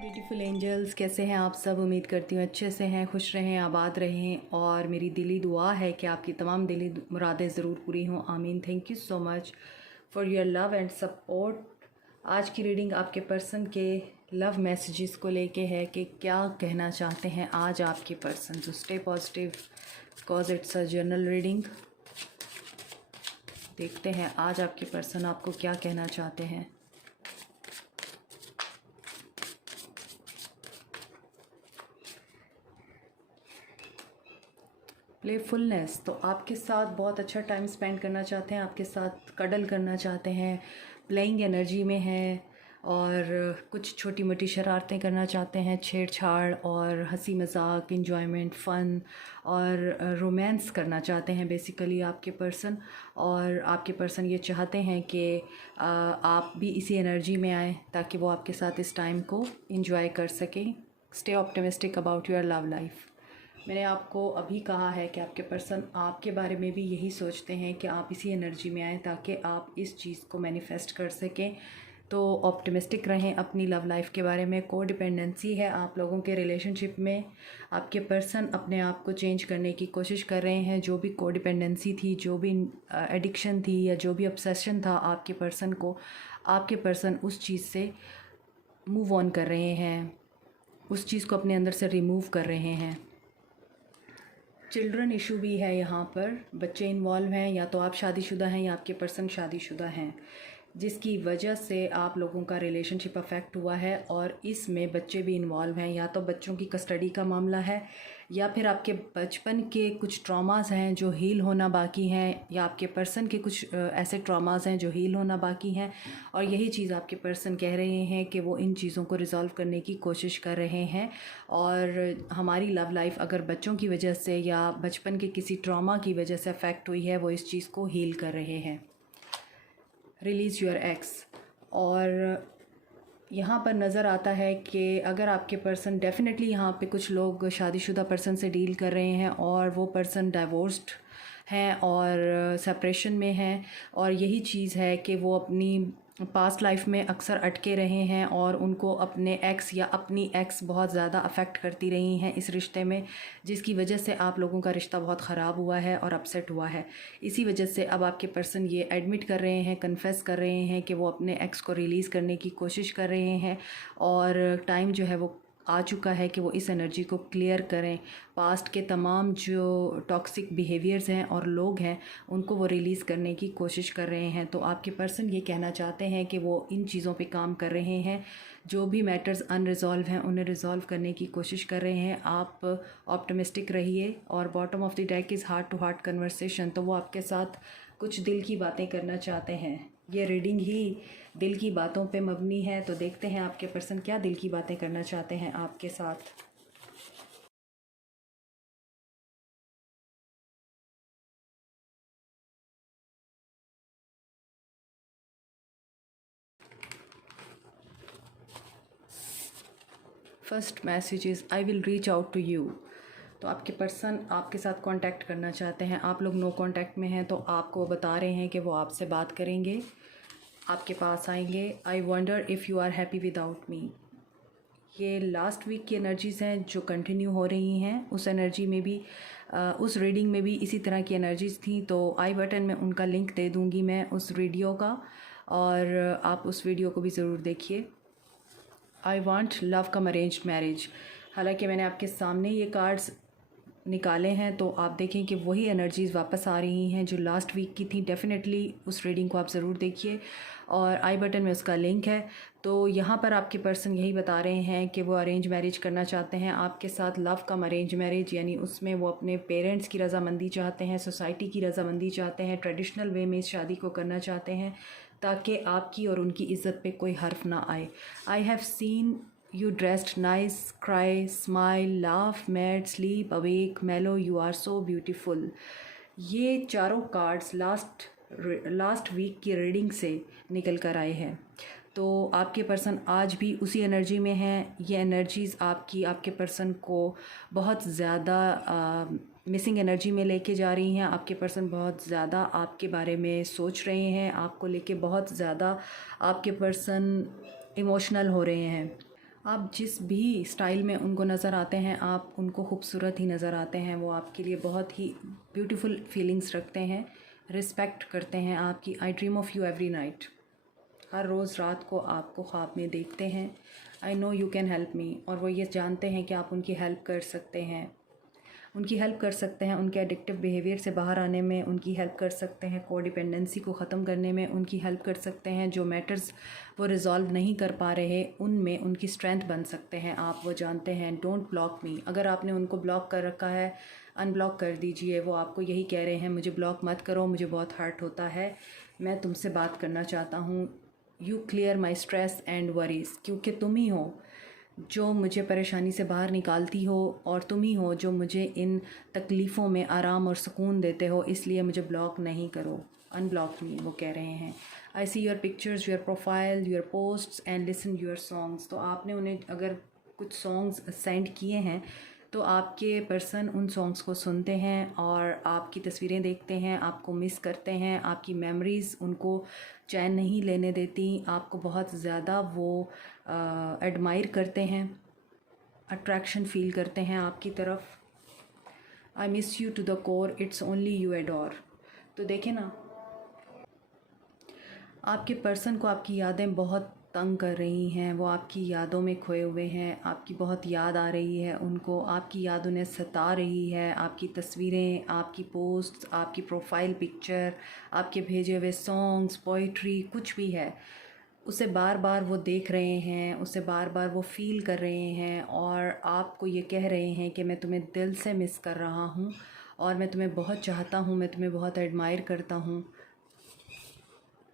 Beautiful angels, कैसे हैं आप सब। उम्मीद करती हूँ अच्छे से हैं, खुश रहें, आबाद रहें। और मेरी दिली दुआ है कि आपकी तमाम दिली मुरादें ज़रूर पूरी हों। आमीन। Thank you so much for your love and support. आज की रीडिंग आपके पर्सन के लव मैसेजेस को लेके है कि क्या कहना चाहते हैं आज आपके पर्सन। तो stay positive because it's a general reading. देखते हैं आज आपके पर्सन आपको क्या कहना चाहते हैं। प्लेफुलनेस, तो आपके साथ बहुत अच्छा टाइम स्पेंड करना चाहते हैं, आपके साथ कडल करना चाहते हैं, प्लेइंग एनर्जी में हैं और कुछ छोटी मोटी शरारतें करना चाहते हैं, छेड़छाड़ और हंसी मजाक, इंजॉयमेंट, फ़न और रोमांस करना चाहते हैं बेसिकली आपके पर्सन। और आपके पर्सन ये चाहते हैं कि आप भी इसी एनर्जी में आएँ ताकि वो आपके साथ इस टाइम को इंजॉय कर सकें। Stay optimistic about your love life. मैंने आपको अभी कहा है कि आपके पर्सन आपके बारे में भी यही सोचते हैं कि आप इसी एनर्जी में आएँ ताकि आप इस चीज़ को मैनिफेस्ट कर सकें। तो ऑप्टिमिस्टिक रहें अपनी लव लाइफ के बारे में। को डिपेंडेंसी है आप लोगों के रिलेशनशिप में। आपके पर्सन अपने आप को चेंज करने की कोशिश कर रहे हैं। जो भी को डिपेंडेंसी थी, जो भी एडिक्शन थी या जो भी ऑब्सेशन था आपके पर्सन को, आपके पर्सन उस चीज़ से मूव ऑन कर रहे हैं, उस चीज़ को अपने अंदर से रिमूव कर रहे हैं। चिल्ड्रन इशू भी है यहाँ पर, बच्चे इन्वॉल्व हैं। या तो आप शादीशुदा हैं या आपके पर्सन शादीशुदा हैं, जिसकी वजह से आप लोगों का रिलेशनशिप अफेक्ट हुआ है और इसमें बच्चे भी इन्वॉल्व हैं। या तो बच्चों की कस्टडी का मामला है या फिर आपके बचपन के कुछ ट्रॉमास हैं जो हील होना बाकी हैं, या आपके पर्सन के कुछ ऐसे ट्रॉमास हैं जो हील होना बाकी हैं। और यही चीज़ आपके पर्सन कह रहे हैं कि वो इन चीज़ों को रिज़ॉल्व करने की कोशिश कर रहे हैं। और हमारी लव लाइफ अगर बच्चों की वजह से या बचपन के किसी ट्रॉमा की वजह से अफेक्ट हुई है, वो इस चीज़ को हील कर रहे हैं। Release your x. और यहाँ पर नज़र आता है कि अगर आपके पर्सन, डेफिनेटली यहाँ पे कुछ लोग शादीशुदा पर्सन से डील कर रहे हैं और वो पर्सन डाइवोर्स्ड हैं और सेपरेशन में हैं। और यही चीज़ है कि वो अपनी पास्ट लाइफ में अक्सर अटके रहे हैं और उनको अपने एक्स या अपनी एक्स बहुत ज़्यादा अफेक्ट करती रही हैं इस रिश्ते में, जिसकी वजह से आप लोगों का रिश्ता बहुत ख़राब हुआ है और अपसेट हुआ है। इसी वजह से अब आपके पर्सन ये एडमिट कर रहे हैं, कन्फेस कर रहे हैं कि वो अपने एक्स को रिलीज़ करने की कोशिश कर रहे हैं। और टाइम जो है वो आ चुका है कि वो इस एनर्जी को क्लियर करें। पास्ट के तमाम जो टॉक्सिक बिहेवियर्स हैं और लोग हैं, उनको वो रिलीज़ करने की कोशिश कर रहे हैं। तो आपके पर्सन ये कहना चाहते हैं कि वो इन चीज़ों पे काम कर रहे हैं। जो भी मैटर्स अनरिजॉल्व हैं उन्हें रिजॉल्व करने की कोशिश कर रहे हैं। आप ऑप्टिमिस्टिक रहिए। और bottom of the deck is heart to heart conversation. तो वो आपके साथ कुछ दिल की बातें करना चाहते हैं। ये रीडिंग ही दिल की बातों पे मबनी है, तो देखते हैं आपके पर्सन क्या दिल की बातें करना चाहते हैं आपके साथ। First message is I will reach out to you. तो आपके पर्सन आपके साथ कांटेक्ट करना चाहते हैं। आप लोग नो कांटेक्ट में हैं, तो आपको बता रहे हैं कि वो आपसे बात करेंगे, आपके पास आएंगे। I wonder if you are happy without me. ये लास्ट वीक की एनर्जीज़ हैं जो कंटिन्यू हो रही हैं। उस एनर्जी में भी उस रीडिंग में भी इसी तरह की एनर्जीज़ थी। तो आई बटन में उनका लिंक दे दूँगी मैं उस वीडियो का, और आप उस वीडियो को भी ज़रूर देखिए। I want love come arranged marriage. हालांकि मैंने आपके सामने ये कार्ड्स निकाले हैं, तो आप देखें कि वही एनर्जीज़ वापस आ रही हैं जो लास्ट वीक की थी। डेफ़िनेटली उस रीडिंग को आप ज़रूर देखिए और आई बटन में उसका लिंक है। तो यहाँ पर आपके पर्सन यही बता रहे हैं कि वो अरेंज मैरिज करना चाहते हैं आपके साथ। लव कम अरेंज मैरिज यानी उसमें वो अपने पेरेंट्स की रजामंदी चाहते हैं, सोसाइटी की रजामंदी चाहते हैं, ट्रेडिशनल वे में इस शादी को करना चाहते हैं ताकि आपकी और उनकी इज़्ज़त पे कोई हर्फ ना आए। I have seen you dressed nice, cry, smile, laugh, mad, sleep, awake, mellow, you are so beautiful। ये चारों कार्ड्स लास्ट वीक की रीडिंग से निकल कर आए हैं। तो आपके पर्सन आज भी उसी एनर्जी में हैं। ये एनर्जीज़ आपके पर्सन को बहुत ज़्यादा मिसिंग एनर्जी में लेके जा रही हैं। आपके पर्सन बहुत ज़्यादा आपके बारे में सोच रहे हैं, आपको लेके बहुत ज़्यादा आपके पर्सन इमोशनल हो रहे हैं। आप जिस भी स्टाइल में उनको नज़र आते हैं, आप उनको खूबसूरत ही नज़र आते हैं। वो आपके लिए बहुत ही ब्यूटीफुल फीलिंग्स रखते हैं, रिस्पेक्ट करते हैं आपकी। I dream of you every night. हर रोज़ रात को आपको ख्वाब में देखते हैं। I know you can help me. और वो ये जानते हैं कि आप उनकी हेल्प कर सकते हैं, उनकी हेल्प कर सकते हैं उनके एडिक्टिव बिहेवियर से बाहर आने में, उनकी हेल्प कर सकते हैं कोडिपेंडेंसी को ख़त्म करने में, उनकी हेल्प कर सकते हैं जो मैटर्स वो रिज़ॉल्व नहीं कर पा रहे उनमें उनकी स्ट्रेंथ बन सकते हैं आप। वो जानते हैं। डोंट ब्लॉक मी। अगर आपने उनको ब्लॉक कर रखा है, अनब्लॉक कर दीजिए। वो आपको यही कह रहे हैं, मुझे ब्लॉक मत करो, मुझे बहुत हर्ट होता है, मैं तुमसे बात करना चाहता हूँ। You clear my stress and worries. क्योंकि तुम ही हो जो मुझे परेशानी से बाहर निकालती हो, और तुम ही हो जो मुझे इन तकलीफ़ों में आराम और सुकून देते हो, इसलिए मुझे ब्लॉक नहीं करो, अनब्लॉक मी। वो कह रहे हैं। I see your pictures, your profile, your posts and listen your songs. तो आपने उन्हें अगर कुछ सॉन्ग्स सेंड किए हैं तो आपके पर्सन उन सॉन्ग्स को सुनते हैं और आपकी तस्वीरें देखते हैं, आपको मिस करते हैं, आपकी मेमोरीज़ उनको चैन नहीं लेने देती, आपको बहुत ज़्यादा वो एडमायर करते हैं, अट्रैक्शन फ़ील करते हैं आपकी तरफ। I miss you to the core, it's only you adore. तो देखें ना, आपके पर्सन को आपकी यादें बहुत तंग कर रही हैं, वो आपकी यादों में खोए हुए हैं, आपकी बहुत याद आ रही है उनको, आपकी याद उन्हें सता रही है। आपकी तस्वीरें, आपकी पोस्ट्स, आपकी प्रोफाइल पिक्चर, आपके भेजे हुए सॉन्ग्स, पोइट्री, कुछ भी है, उसे बार बार वो देख रहे हैं, उसे बार बार वो फ़ील कर रहे हैं, और आपको ये कह रहे हैं कि मैं तुम्हें दिल से मिस कर रहा हूँ और मैं तुम्हें बहुत चाहता हूँ, मैं तुम्हें बहुत एडमायर करता हूँ।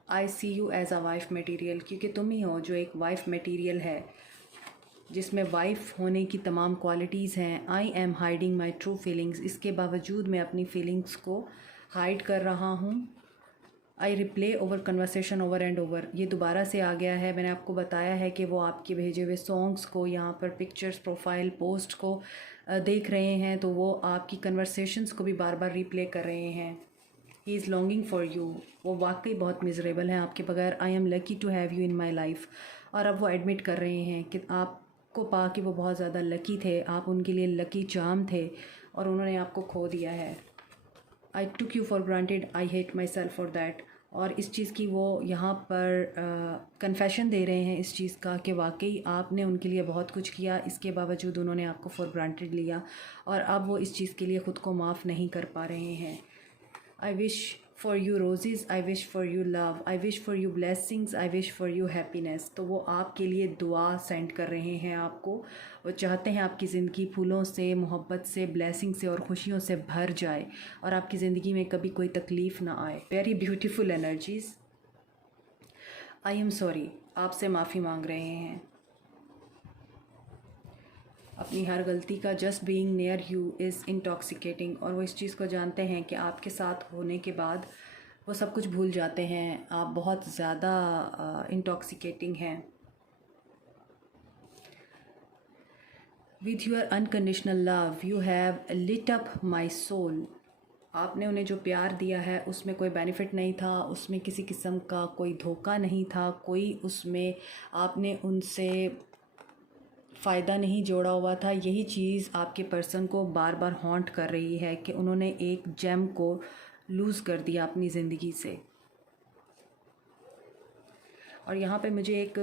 I see you as a wife material. क्योंकि तुम ही हो जो एक वाइफ मटीरियल है, जिसमें वाइफ होने की तमाम क्वालिटीज़ हैं। I am hiding my true feelings. इसके बावजूद मैं अपनी फीलिंग्स को हाइड कर रहा हूँ। I replay over conversation over and over. ये दोबारा से आ गया है। मैंने आपको बताया है कि वो आपके भेजे हुए सॉन्ग्स को, यहाँ पर पिक्चर्स, प्रोफाइल, पोस्ट को देख रहे हैं, तो वो आपकी कन्वर्सेशंस को भी बार बार रिप्ले कर रहे हैं। He is longing for you. वो वाकई बहुत मिजरेबल हैं आपके बगैर। I am lucky to have you in my life. और अब वो एडमिट कर रहे हैं कि आपको पा के वो बहुत ज़्यादा लकी थे, आप उनके लिए लकी चार्म थे, और उन्होंने आपको खो दिया है। I took you for granted, I hate myself for that. और इस चीज़ की वो यहाँ पर कन्फेशन दे रहे हैं इस चीज़ का कि वाकई आपने उनके लिए बहुत कुछ किया, इसके बावजूद उन्होंने आपको फॉर ग्रांटेड लिया, और अब वो इस चीज़ के लिए ख़ुद को माफ़ नहीं कर पा रहे हैं। I wish for you roses, I wish for you love, I wish for you blessings, I wish for you happiness। तो वो आपके लिए दुआ सेंड कर रहे हैं आपको। वो चाहते हैं आपकी ज़िंदगी फूलों से, मोहब्बत से, ब्लेसिंग से और खुशियों से भर जाए, और आपकी ज़िंदगी में कभी कोई तकलीफ़ ना आए। Very beautiful energies. I am sorry. आपसे माफ़ी मांग रहे हैं अपनी हर गलती का। Just being near you is intoxicating. और वो इस चीज़ को जानते हैं कि आपके साथ होने के बाद वो सब कुछ भूल जाते हैं, आप बहुत ज़्यादा इंटॉक्सिकेटिंग हैं। With your unconditional love you have lit up my soul. आपने उन्हें जो प्यार दिया है उसमें कोई बेनिफिट नहीं था, उसमें किसी किस्म का कोई धोखा नहीं था, कोई उसमें आपने उनसे फ़ायदा नहीं जोड़ा हुआ था। यही चीज़ आपके पर्सन को बार बार हॉन्ट कर रही है कि उन्होंने एक जेम को लूज़ कर दिया अपनी ज़िंदगी से। और यहाँ पे मुझे एक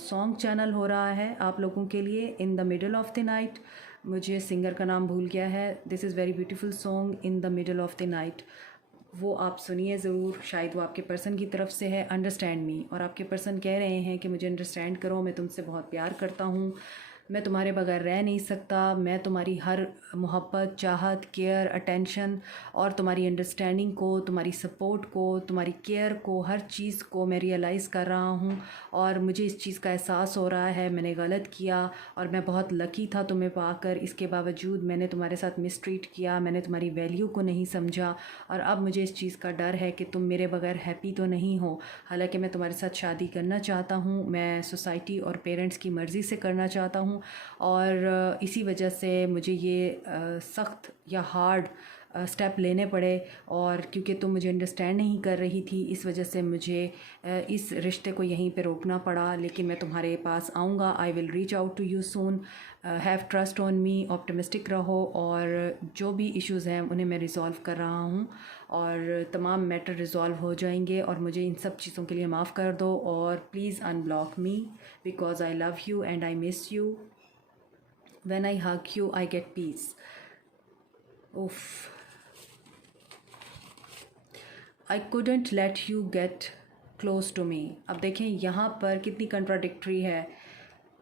सॉन्ग चैनल हो रहा है आप लोगों के लिए, in the middle of the night. मुझे सिंगर का नाम भूल गया है। This is very beautiful song, in the middle of the night. वो आप सुनिए ज़रूर, शायद वो आपके पर्सन की तरफ से है। Understand me. और आपके पर्सन कह रहे हैं कि मुझे अंडरस्टैंड करो, मैं तुमसे बहुत प्यार करता हूँ, मैं तुम्हारे बगैर रह नहीं सकता, मैं तुम्हारी हर मोहब्बत, चाहत, केयर, अटेंशन और तुम्हारी अंडरस्टैंडिंग को, तुम्हारी सपोर्ट को, तुम्हारी केयर को, हर चीज़ को मैं रियलाइज़ कर रहा हूँ, और मुझे इस चीज़ का एहसास हो रहा है मैंने गलत किया, और मैं बहुत लकी था तुम्हें पाकर। इसके बावजूद मैंने तुम्हारे साथ मिसट्रीट किया, मैंने तुम्हारी वैल्यू को नहीं समझा, और अब मुझे इस चीज़ का डर है कि तुम मेरे बगैर हैप्पी तो नहीं हो। हालांकि मैं तुम्हारे साथ शादी करना चाहता हूँ, मैं सोसाइटी और पेरेंट्स की मर्ज़ी से करना चाहता हूँ, और इसी वजह से मुझे ये सख्त या हार्ड स्टेप लेने पड़े, और क्योंकि तुम मुझे अंडरस्टैंड नहीं कर रही थी, इस वजह से मुझे इस रिश्ते को यहीं पे रोकना पड़ा। लेकिन मैं तुम्हारे पास आऊँगा, I will reach out to you soon. Have trust on me, optimistic रहो, और जो भी इश्यूज़ हैं उन्हें मैं रिज़ॉल्व कर रहा हूँ, और तमाम मैटर रिज़ॉल्व हो जाएंगे, और मुझे इन सब चीज़ों के लिए माफ़ कर दो, और please unblock me because I love you and I miss you. When I hug you I get piece. उफ, आई couldn't let you get close to me। अब देखें यहाँ पर कितनी कंट्राडिक्टरी है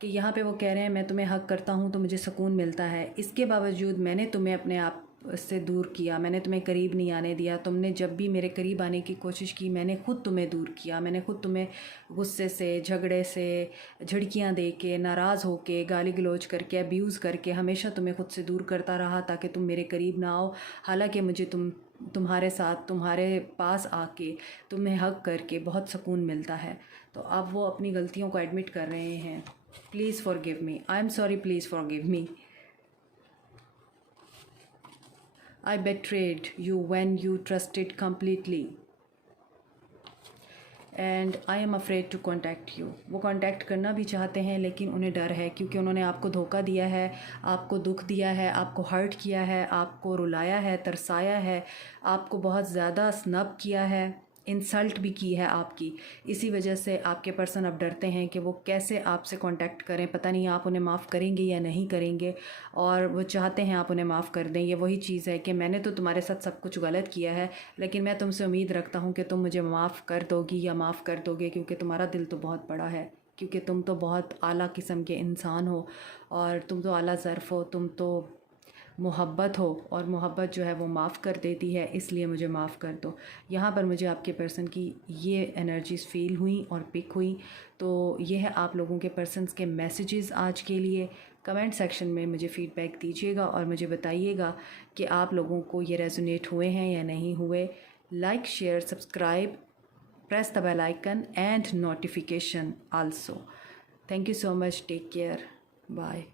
कि यहाँ पे वो कह रहे हैं मैं तुम्हें हक करता हूँ तो मुझे सुकून मिलता है, इसके बावजूद मैंने तुम्हें अपने आप से दूर किया, मैंने तुम्हें करीब नहीं आने दिया। तुमने जब भी मेरे करीब आने की कोशिश की, मैंने खुद तुम्हें दूर किया, मैंने खुद तुम्हें गुस्से से, झगड़े से, झड़कियाँ दे के, नाराज़ होके, गाली गलौज करके, अब्यूज़ करके हमेशा तुम्हें खुद से दूर करता रहा ताकि तुम मेरे करीब ना आओ। हालांकि मुझे तुम्हारे साथ, तुम्हारे पास आके, तुम्हें हक करके बहुत सुकून मिलता है। तो अब वो अपनी गलतियों को एडमिट कर रहे हैं। Please forgive me, I am sorry, please forgive me. I betrayed you when you trusted completely and I am afraid to contact you। वो कांटेक्ट करना भी चाहते हैं लेकिन उन्हें डर है, क्योंकि उन्होंने आपको धोखा दिया है, आपको दुख दिया है, आपको हर्ट किया है, आपको रुलाया है, तरसाया है, आपको बहुत ज़्यादा स्नब किया है, इंसल्ट भी की है आपकी। इसी वजह से आपके पर्सन अब डरते हैं कि वो कैसे आपसे कांटेक्ट करें, पता नहीं आप उन्हें माफ़ करेंगे या नहीं करेंगे, और वो चाहते हैं आप उन्हें माफ़ कर दें। ये वही चीज़ है कि मैंने तो तुम्हारे साथ सब कुछ गलत किया है, लेकिन मैं तुमसे उम्मीद रखता हूँ कि तुम मुझे माफ़ कर दोगी या माफ़ कर दोगे, क्योंकि तुम्हारा दिल तो बहुत बड़ा है, क्योंकि तुम तो बहुत आला किस्म के इंसान हो, और तुम तो आला ज़र्फ़ हो, तुम तो मोहब्बत हो, और मोहब्बत जो है वो माफ़ कर देती है, इसलिए मुझे माफ़ कर दो। यहाँ पर मुझे आपके पर्सन की ये एनर्जीज़ फील हुई और पिक हुई। तो ये है आप लोगों के पर्सन्स के मैसेजेस आज के लिए। कमेंट सेक्शन में मुझे फ़ीडबैक दीजिएगा और मुझे बताइएगा कि आप लोगों को ये रेजोनेट हुए हैं या नहीं हुए। Like, share, subscribe, press the bell icon and notification also. Thank you so much. Take care. Bye.